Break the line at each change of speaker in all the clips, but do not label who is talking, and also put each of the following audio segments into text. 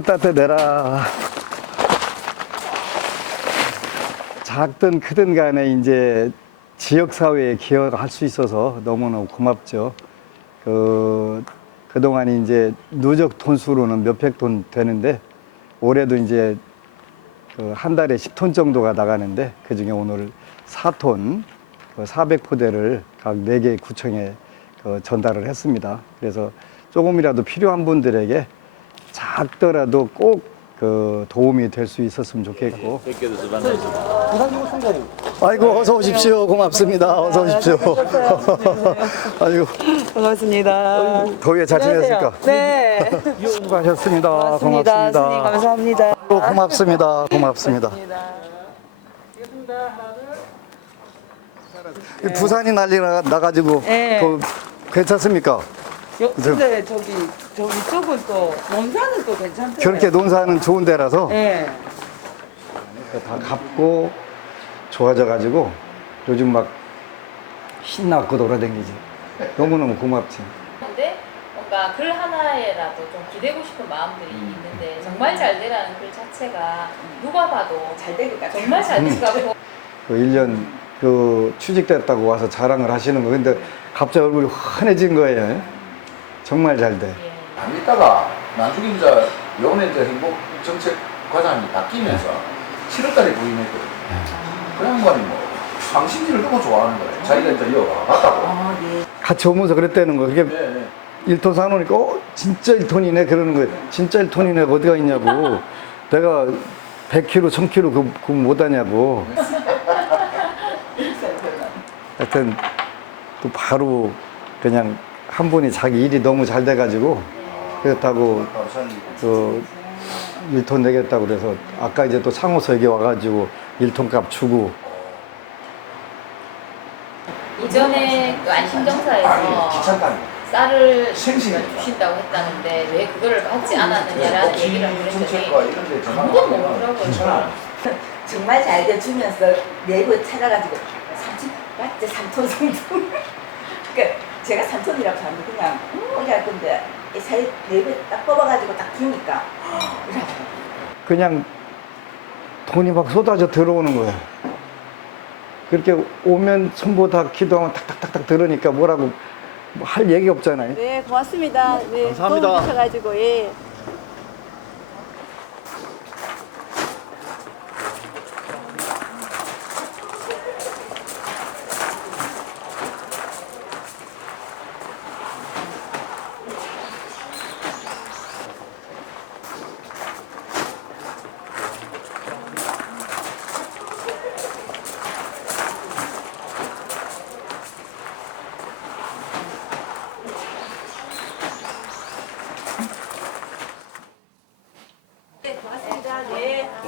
따뜻해라. 작든 크든 간에 이제 지역사회에 기여할 수 있어서 너무너무 고맙죠. 그, 그동안 이제 누적 톤수로는 몇백 톤 되는데 올해도 이제 그 한 달에 10톤 정도가 나가는데 그 중에 오늘 4톤 400포대를 각 4개 구청에 그 전달을 했습니다. 그래서 조금이라도 필요한 분들에게 작더라도 꼭 그 도움이 될 수 있었으면 좋겠고. 아이고 어서 오십시오. 고맙습니다. 어서 오십시오. 아이고
반갑습니다.
더위에 잘 지냈습니까?
네.
수고하셨습니다.
고맙습니다.
고맙습니다.
감사합니다.
또 고맙습니다. 고맙습니다. 이 부산이 난리 나, 나가지고
네.
그 괜찮습니까?
여, 근데 저기 저기 쪽은 또 논산은 또 괜찮대요.
그렇게 논사는 좋은 데라서
네.
다 갚고 좋아져가지고 요즘 막 신나고 돌아다니지. 너무너무 고맙지.
근데 뭔가 글 하나에라도 좀 기대고 싶은 마음들이 있는데 정말 잘 되라는 글 자체가 누가 봐도
잘 되길 까
정말 잘 될 것 같고
그 1년 그 취직됐다고 와서 자랑을 하시는 거 근데 갑자기 얼굴이 환해진 거예요. 정말 잘 돼.
예.
안 있다가 나중에 이제 요번에 이제 행복 정책 과장이 바뀌면서 7월달에 부임했거든요. 그 양반이 뭐 상심지를 너무 좋아하는 거예요. 자기가 이제 이어 봤다고.
아, 네.
같이 오면서 그랬다는 거. 그게
네, 네.
1톤 사놓으니까 어 진짜 1톤이네 그러는 거예요. 진짜 1톤이네 어디가 있냐고. 내가 100kg, 1000kg 그, 그 못하냐고. 하여튼 또 바로 그냥 한 분이 자기 일이 너무 잘 돼가지고 그렇다고. 그 1톤 내겠다고 그래서 아까 이제 또 창호서 여기 와가지고 1톤 값 주고
이전에 그 안심정사에서
귀찮다니.
쌀을
생신이니까.
주신다고 했다는데 왜 그거를 받지 않았느냐라는 얘기를
정책과
그랬더니 아무도 모르더라고요.
정말 잘 돼주면서 내부 찾아가지고 삼촌 맞지 삼톤 삼톤 그러니까 제가 삼톤이라고 하는데 그냥 음 이래 할 건데 이 사이 내부 딱 뽑아가지고 딱 키우니까 이래
그냥 돈이 막 쏟아져 들어오는 거예요. 그렇게 오면 손보 다 기도하면 탁탁탁탁 들으니까 뭐라고 뭐할 얘기 없잖아요.
네 고맙습니다 네
감사합니다.
도움 주셔가지고 예.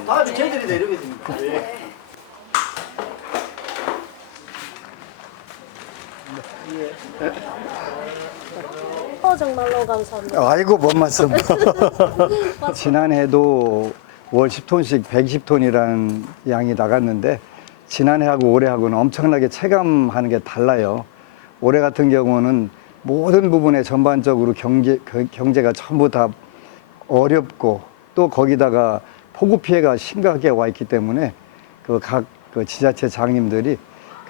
다음에 저희들이 내려게 됩니다.
어, 정말로 감사합니다.
아이고 뭔 말씀. 지난해도 월 10톤씩 120톤이라는 양이 나갔는데 지난해하고 올해하고는 엄청나게 체감하는 게 달라요. 올해 같은 경우는 모든 부분에 전반적으로 경제, 그 경제가 전부 다 어렵고 또 거기다가 폭우 피해가 심각하게 와 있기 때문에 그 각 그 지자체 장님들이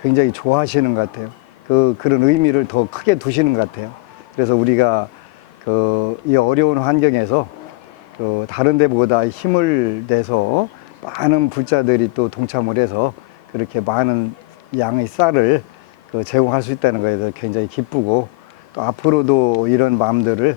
굉장히 좋아하시는 것 같아요. 그 그런 의미를 더 크게 두시는 것 같아요. 그래서 우리가 그 이 어려운 환경에서 그 다른 데보다 힘을 내서 많은 불자들이 또 동참을 해서 그렇게 많은 양의 쌀을 그 제공할 수 있다는 거에 대해서 굉장히 기쁘고 또 앞으로도 이런 마음들을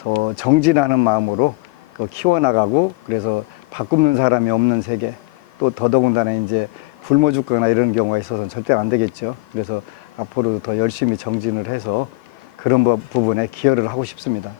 더 정진하는 마음으로 그 키워나가고 그래서 바꾸는 사람이 없는 세계 또 더더군다나 이제 굶어 죽거나 이런 경우가 있어서는 절대 안 되겠죠. 그래서 앞으로 더 열심히 정진을 해서 그런 부- 부분에 기여를 하고 싶습니다.